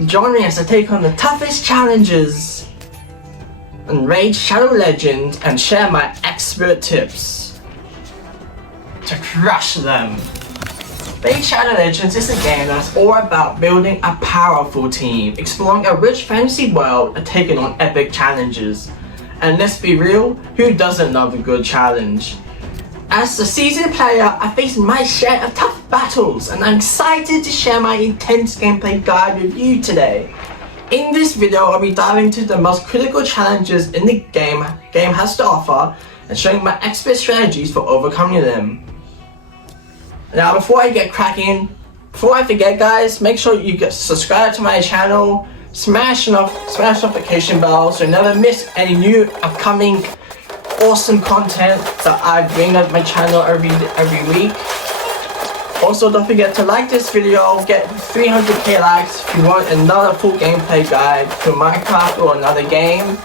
Join me as I take on the toughest challenges and Raid Shadow Legends and share my expert tips to crush them. Raid Shadow Legends is a game that's all about building a powerful team, exploring a rich fantasy world and taking on epic challenges. And let's be real, who doesn't love a good challenge? As a seasoned player, I faced my share of tough battles, and I'm excited to share my intense gameplay guide with you today. In this video, I'll be diving into the most critical challenges in the game has to offer, and showing my expert strategies for overcoming them. Now, before I get cracking, before I forget guys, make sure you get subscribed to my channel, smash notification bell so you never miss any new upcoming awesome content that I bring up my channel every week. Also, don't forget to like this video, get 300k likes if you want another full gameplay guide to Minecraft or another game.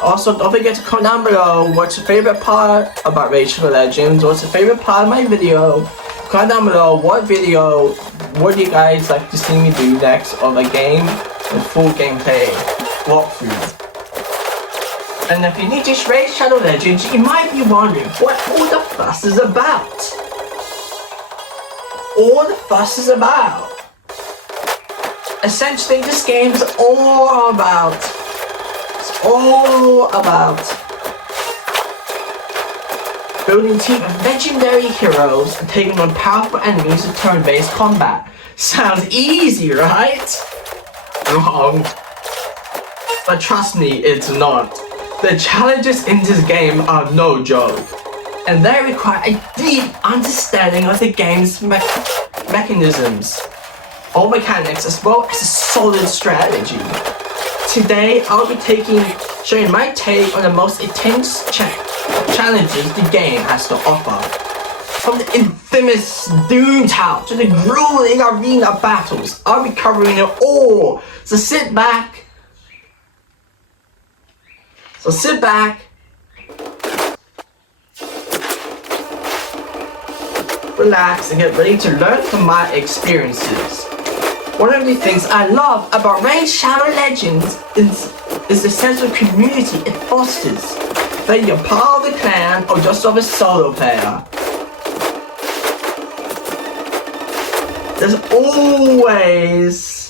Also, don't forget to comment down below what's your favorite part about Raid Shadow Legends, what's your favorite part of my video. Comment down below what video would you guys like to see me do next of a game with full gameplay walkthrough. And if you need to Raid Shadow Legends, you might be wondering what all the fuss is about. Essentially, this game is all about building a team of legendary heroes and taking on powerful enemies with turn-based combat. Sounds easy, right? Wrong. But trust me, it's not. The challenges in this game are no joke, and they require a deep understanding of the game's mechanisms or mechanics, as well as a solid strategy. Today, I'll be showing my take on the most intense challenges the game has to offer. From the infamous Doom Tower to the grueling arena battles, I'll be covering it all. So sit back, relax, and get ready to learn from my experiences. One of the things I love about Raid Shadow Legends is the sense of community it fosters, whether you're part of the clan or just of a solo player. There's always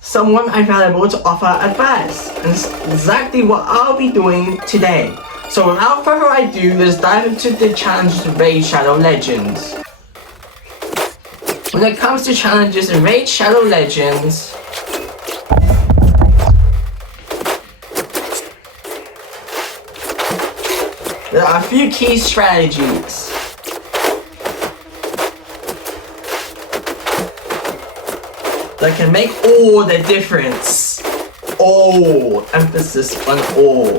someone available to offer advice, and it's exactly what I'll be doing today. So without further ado, let's dive into the challenges of Raid Shadow Legends. When it comes to challenges in Raid Shadow Legends, there are a few key strategies that can make all the difference. All, emphasis on all.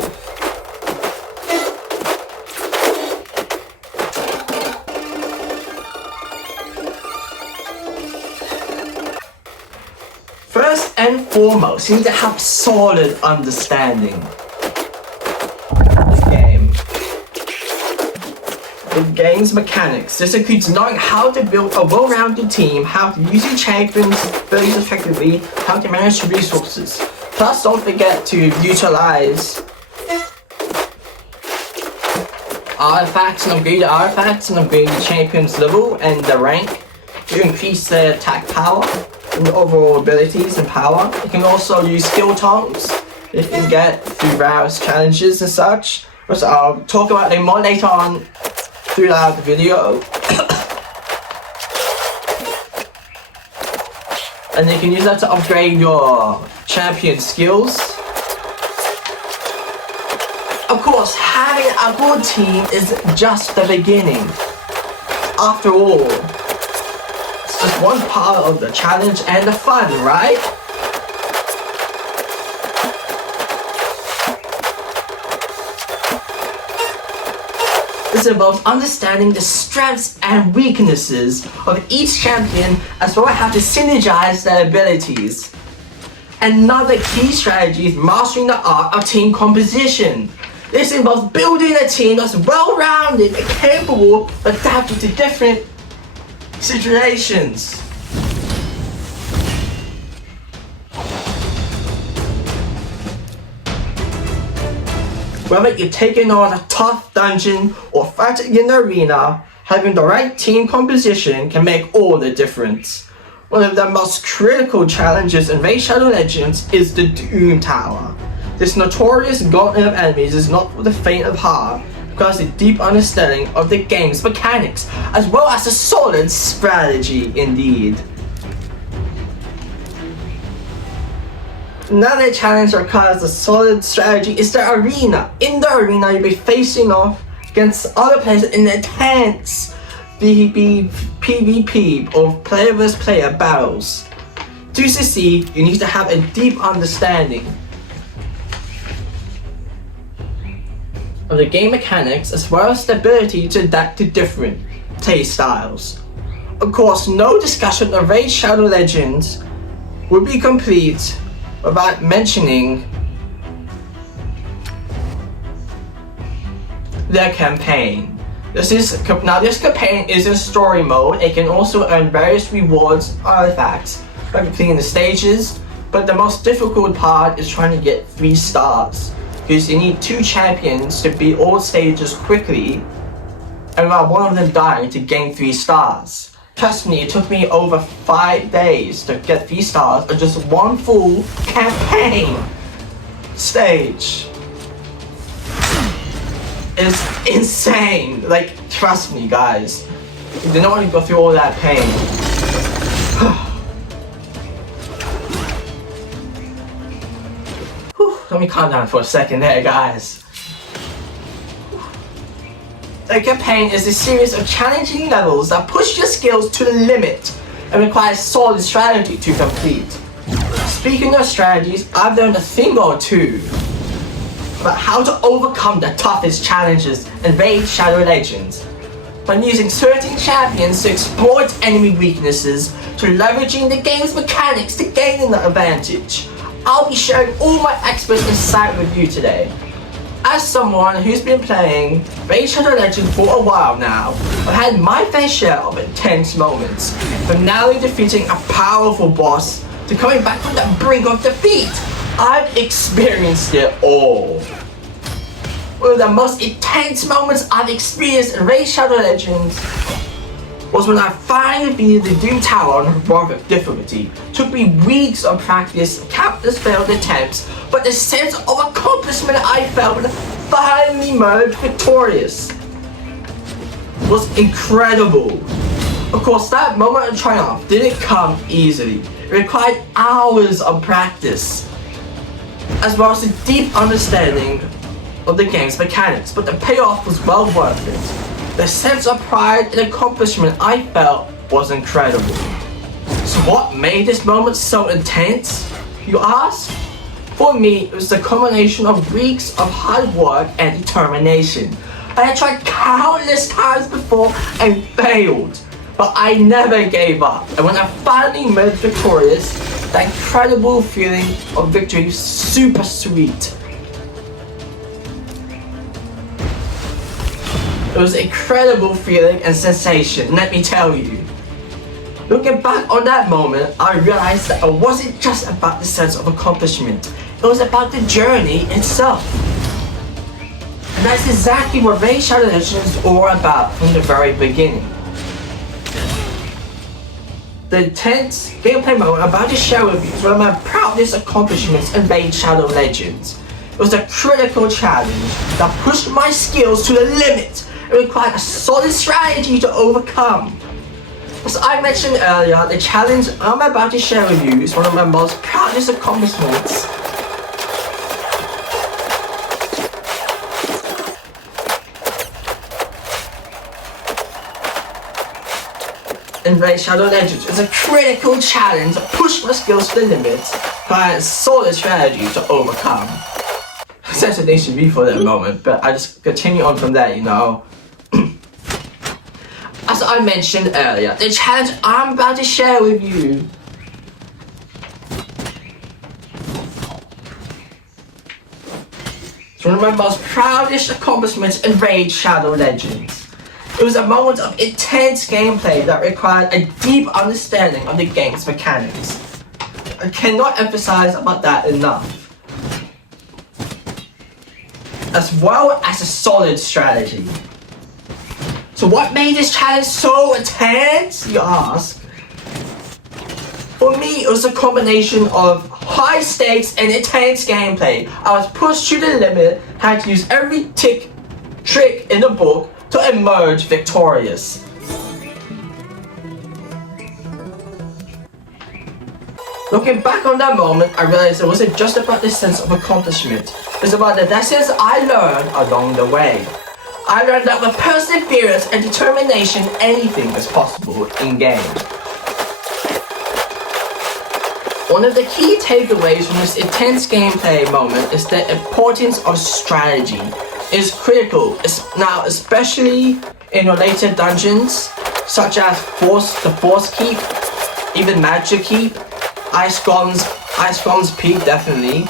First and foremost, you need to have solid understanding of this game. The game's mechanics. This includes knowing how to build a well-rounded team, how to use your champions very effectively, how to manage resources. Plus, don't forget to utilize artifacts and upgrade the artifacts and upgrade the champion's level and the rank to increase their attack power and overall abilities and power. You can also use skill tongs you can get through various challenges and such, which I'll talk about them more later on throughout the video. And you can use that to upgrade your champion skills. Of course, having a good team is just the beginning. After all, it's just one part of the challenge and the fun, right? This involves understanding the strengths and weaknesses of each champion, as well as how to synergize their abilities. Another key strategy is mastering the art of team composition. This involves building a team that's well-rounded and capable of adapting to different situations. Whether you're taking on a tough dungeon or fighting in the arena, having the right team composition can make all the difference. One of the most critical challenges in Raid Shadow Legends is the Doom Tower. This notorious gauntlet of enemies is not for the faint of heart, because a deep understanding of the game's mechanics, as well as a solid strategy indeed. Another challenge that requires a solid strategy is the arena. In the arena, you'll be facing off against other players in intense PvP or player vs player battles. To succeed, you need to have a deep understanding of the game mechanics, as well as the ability to adapt to different play styles. Of course, no discussion of Raid Shadow Legends would be complete without mentioning the campaign. This campaign is in story mode. It can also earn various rewards, artifacts, by completing the stages, but the most difficult part is trying to get 3 stars, because you need 2 champions to beat all stages quickly, and without one of them dying to gain 3 stars. Trust me, it took me over 5 days to get 3 stars on just one full campaign stage. It's insane. Like, trust me, guys. You do not want to go through all that pain. Let me calm down for a second there, guys. The campaign is a series of challenging levels that push your skills to the limit and requires solid strategy to complete. Speaking of strategies, I've learned a thing or two about how to overcome the toughest challenges in Raid Shadow Legends. By using certain champions to exploit enemy weaknesses to leveraging the game's mechanics to gain an advantage. I'll be sharing all my expert insight with you today. As someone who's been playing Raid Shadow Legends for a while now, I've had my fair share of intense moments, from narrowly defeating a powerful boss to coming back from the brink of defeat. I've experienced it all. One of the most intense moments I've experienced in Raid Shadow Legends was when I finally beat the Doom Tower on heroic difficulty. Took me weeks of practice, countless failed attempts, but the sense of accomplishment I felt when I finally emerged victorious was incredible. Of course, that moment of triumph didn't come easily. It required hours of practice, as well as a deep understanding of the game's mechanics, but the payoff was well worth it. The sense of pride and accomplishment I felt was incredible. So what made this moment so intense, you ask? For me, it was the combination of weeks of hard work and determination. I had tried countless times before and failed, but I never gave up. And when I finally emerged victorious, that incredible feeling of victory was super sweet. It was an incredible feeling and sensation, let me tell you. Looking back on that moment, I realized that it wasn't just about the sense of accomplishment. It was about the journey itself. And that's exactly what Raid Shadow Legends is all about from the very beginning. The intense gameplay moment I'm about to share with you is one of my proudest accomplishments in Raid Shadow Legends. It was a critical challenge that pushed my skills to the limit. It required a solid strategy to overcome. As I mentioned earlier, the challenge I'm about to share with you is one of my most proudest accomplishments. In Raid Shadow Legends, it's a critical challenge that pushed my skills to the limits, required a solid strategy to overcome. Such a thing should be for that moment, but I just continue on from there, you know. As I mentioned earlier, the challenge I'm about to share with you is one of my most proudest accomplishments in Raid Shadow Legends. It was a moment of intense gameplay that required a deep understanding of the game's mechanics. I cannot emphasize about that enough. as well as a solid strategy. So what made this challenge so intense, you ask? For me, it was a combination of high stakes and intense gameplay. I was pushed to the limit, had to use every trick in the book to emerge victorious. Looking back on that moment, I realized it wasn't just about the sense of accomplishment. It was about the lessons I learned along the way. I learned that with perseverance and determination, anything is possible in game. One of the key takeaways from this intense gameplay moment is the importance of strategy. It is critical, now especially in your later dungeons, such as the Force Keep, even Magic Keep, Ice Golem's Peak definitely,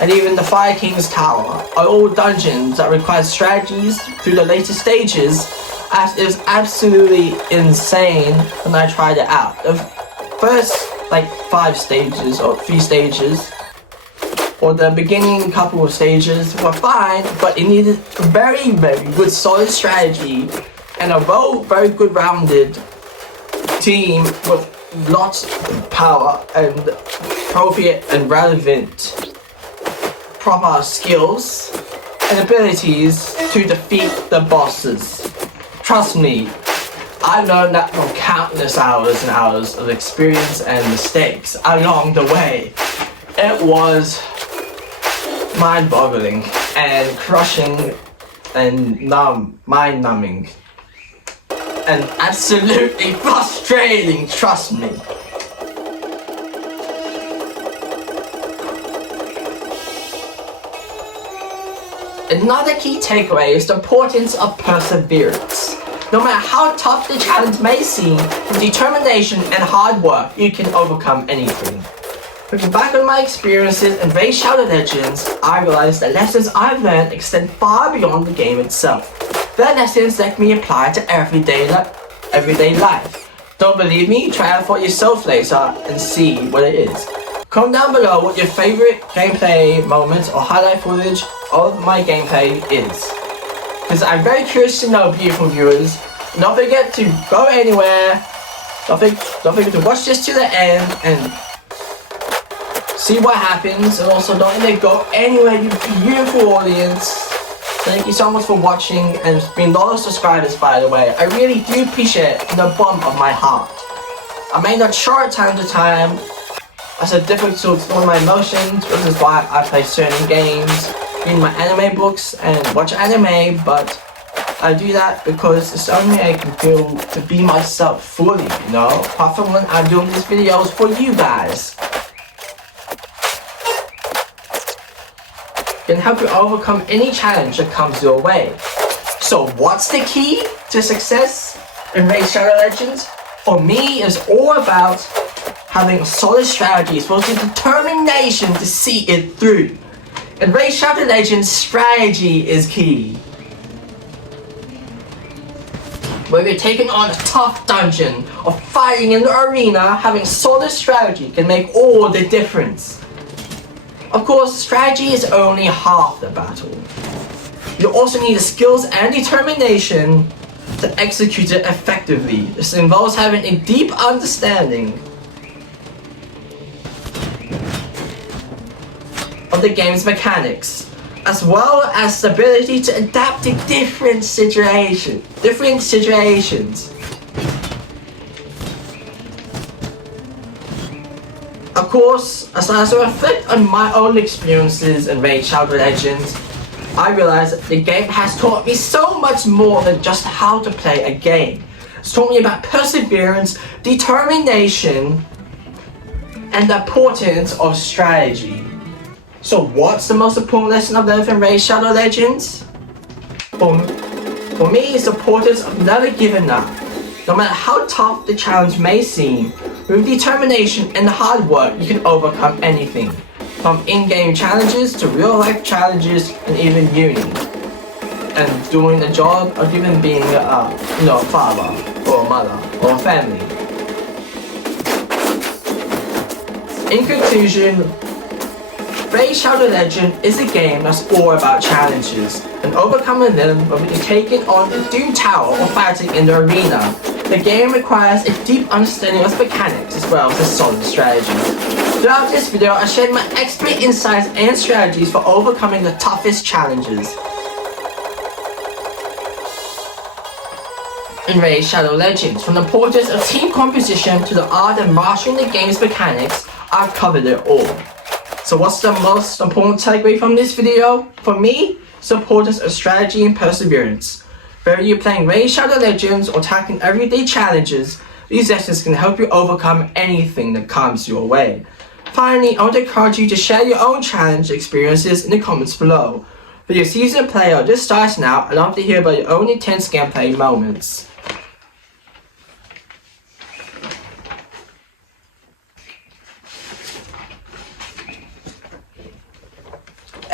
and even the Fire King's Tower are all dungeons that require strategies through the later stages, as it was absolutely insane when I tried it out. The first 5 stages or 3 stages, or the beginning couple of stages were fine, but it needed a very, very good solid strategy and a very good rounded team with lots of power and appropriate and relevant proper skills and abilities to defeat the bosses. Trust me, I learned that from countless hours and hours of experience and mistakes along the way. It was mind-boggling and crushing and mind-numbing. And absolutely frustrating, trust me. Another key takeaway is the importance of perseverance. No matter how tough the challenge may seem, with determination and hard work, you can overcome anything. Looking back on my experiences in Raid Shadow Legends, I realized that lessons I've learned extend far beyond the game itself. Their lessons let me apply to everyday life. Don't believe me? Try out for yourself later and see what it is. Comment down below what your favorite gameplay moments or highlight footage of my gameplay is, because I'm very curious to know, beautiful viewers. Don't forget to go anywhere. Don't forget to watch this to the end and see what happens, and also don't let it go anywhere, you beautiful audience. Thank you so much for watching, and it's been lots of subscribers, by the way. I really do appreciate it from the bottom of my heart. I may not show it time to time, as it's difficult to explore my emotions, which is why I play certain games, read my anime books, and watch anime, but I do that because it's the only way I can feel to be myself fully, you know? Apart from when I'm doing these videos for you guys. Can help you overcome any challenge that comes your way. So what's the key to success in Raid Shadow Legends? For me, it's all about having a solid strategy, as well as the determination to see it through. In Raid Shadow Legends, strategy is key. Whether you're taking on a tough dungeon or fighting in the arena, having solid strategy can make all the difference. Of course, strategy is only half the battle. You also need the skills and determination to execute it effectively. This involves having a deep understanding of the game's mechanics, as well as the ability to adapt to different situations. Of course, as I reflect on my own experiences in Raid Shadow Legends, I realize that the game has taught me so much more than just how to play a game. It's taught me about perseverance, determination, and the importance of strategy. So what's the most important lesson I've learned from Raid Shadow Legends? For me, it's the importance of never giving up. No matter how tough the challenge may seem, with determination and hard work, you can overcome anything. From in-game challenges to real-life challenges, and even uni. And doing the job of even being a father, or a mother, or a family. In conclusion, Raid Shadow Legend is a game that's all about challenges and overcoming them, whether you're taking on the Doom Tower or fighting in the arena. The game requires a deep understanding of mechanics as well as a solid strategy. Throughout this video, I shared my expert insights and strategies for overcoming the toughest challenges in Raid Shadow Legends. From the importance of team composition to the art of mastering the game's mechanics, I've covered it all. So what's the most important takeaway from this video? For me, it's the importance of strategy and perseverance. Whether you're playing Raid Shadow Legends or tackling everyday challenges, these lessons can help you overcome anything that comes your way. Finally, I want to encourage you to share your own challenge experiences in the comments below. For your seasoned player just starting out, I'd love to hear about your own intense gameplay moments.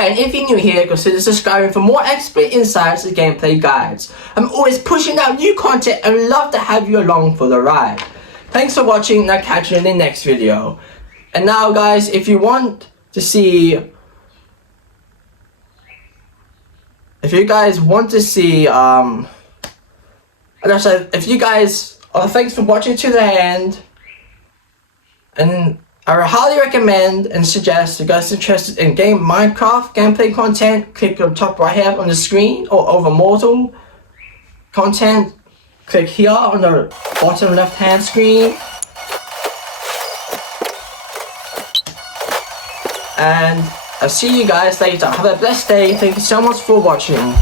And if you're new here, consider subscribing for more expert insights and gameplay guides. I'm always pushing out new content and would love to have you along for the ride. Thanks for watching, and I'll catch you in the next video. And now guys, if you want to see... If you guys want to see, thanks for watching to the end. And I highly recommend and suggest, if you guys are interested in Minecraft gameplay content, click on the top right here on the screen, or over Mortal content, click here on the bottom left hand screen. And I'll see you guys later. Have a blessed day. Thank you so much for watching.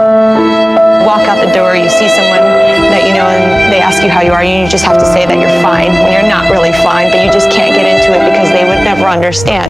Walk out the door, you see someone that you know and they ask you how you are, and you just have to say that you're fine when you're not really fine, but you just can't get into it because they would never understand.